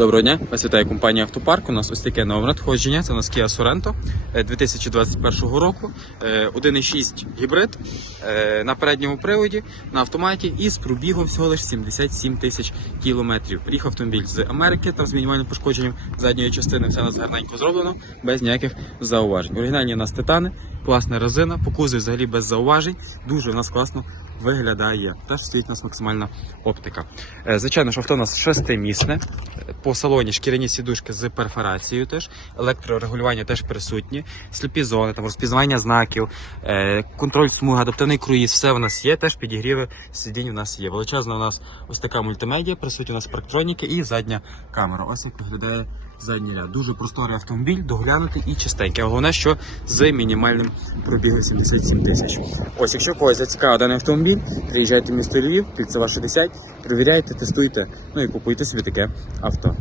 Доброго дня, вас вітає компанія Автопарк. У нас ось таке нове надходження. Це у нас Kia Sorento е, 2021 року. Е, 1,6 гібрид е, на передньому приводі, на автоматі і з пробігом всього лише 77 тисяч кілометрів. Приїхав автомобіль з Америки, там з мінімальним пошкодженням задньої частини. Все у нас гарненько зроблено, без ніяких зауважень. Оригінальні у нас титани, класна резина, по кузові взагалі без зауважень. Дуже у нас класно виглядає. Теж стоїть у нас максимальна оптика. Е, Звичайно, що авто у нас шестимісне. По салоні шкіряні сідушки з перфорацією теж, електрорегулювання теж присутні, сліпі зони, там розпізнавання знаків, е, контроль смуги, адаптивний круїз, все у нас є, теж підігріви сидінь у нас є. Величезна у нас ось така мультимедіа, присутні у нас парктроніки і задня камера. Ось як виглядає задній ряд. Дуже просторий автомобіль, доглянутий і чистенький. А головне, що з мінімальним пробігом 77 тисяч. Ось, якщо когось зацікавив даний автомобіль, приїжджайте в місто Львів, Кільцева 60, перевіряйте, тестуйте, ну і купуйте собі таке авто.